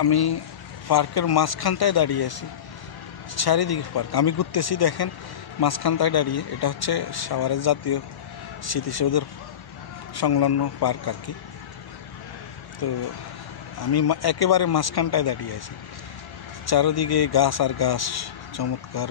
আমি পার্কের মাঝখানটায় দাঁড়িয়ে আছি, চারিদিকে পার্ক। আমি ঘুরতেছি, দেখেন মাঝখানটায় দাঁড়িয়ে। এটা হচ্ছে সাভারের জাতীয় স্মৃতিসৌধের সংলগ্ন পার্ক আর কি। তো আমি একেবারে মাঝখানটায় দাঁড়িয়ে আছি, চারিদিকে গাছ আর গাছ, চমৎকার।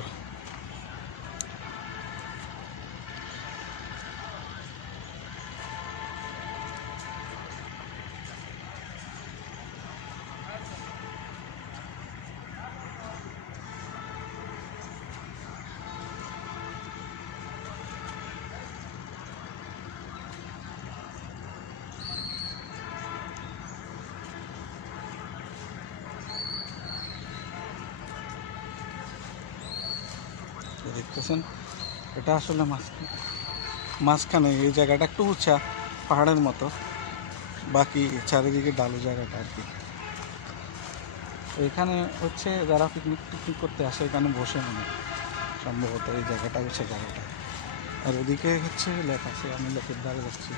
দেখতেছেন, এটা আসলে মাঝখানে এই জায়গাটা একটু উঁচা পাহাড়ের মতো, বাকি চারিদিকে ডালু জায়গাটা আর কি। তো এখানে হচ্ছে যারা পিকনিক করতে আসে এখানে বসে, মানে সম্ভবত এই জায়গাটা হচ্ছে জায়গাটা। আর ওদিকে হচ্ছে লেক আছে, আমি লেকের ধারে যাচ্ছি।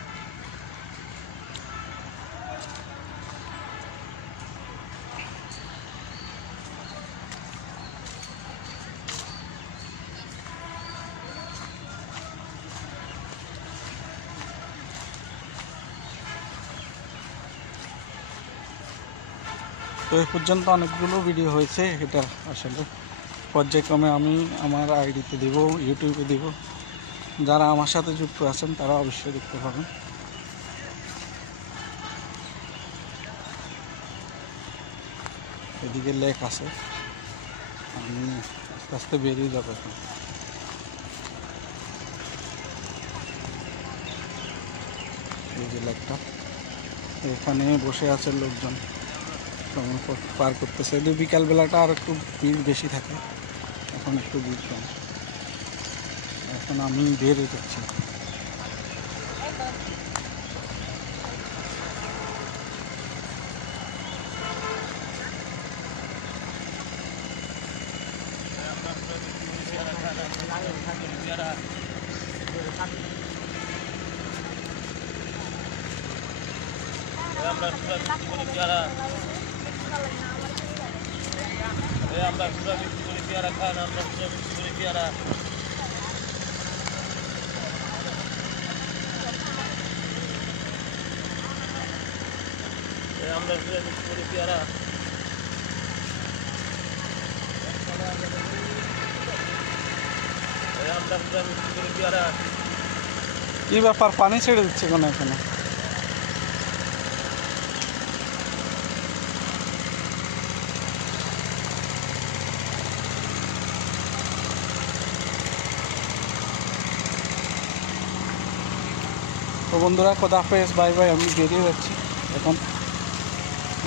তো এই পর্যন্ত অনেকগুলো ভিডিও হয়েছে, এটা আসলে পর্যায়ক্রমে আমি আমার আইডিতে দেব, ইউটিউবে দেব। যারা আমার সাথে যুক্ত আছেন তারা অবশ্যই দেখতে পাবেন। এদিকে লেক আছে, আমি আস্তে আস্তে বেরিয়ে যাবো এখন। এই যে লেকটা, এখানে বসে আছে লোকজন, সময় পার করতেছে। বিকালবেলাটা আর একটু ভিড় বেশি থাকে, এখন একটু ভিড় কম। এখন আমি বেরিয়ে যাচ্ছি। কি ব্যাপার, পানি ছেড়ে দিচ্ছে কেন এখানে? তো বন্ধুরা, খোদাহাফেজ, বাই বাই। আমি বেরিয়ে যাচ্ছি এখন,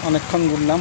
অনেকক্ষণ ঘুরলাম।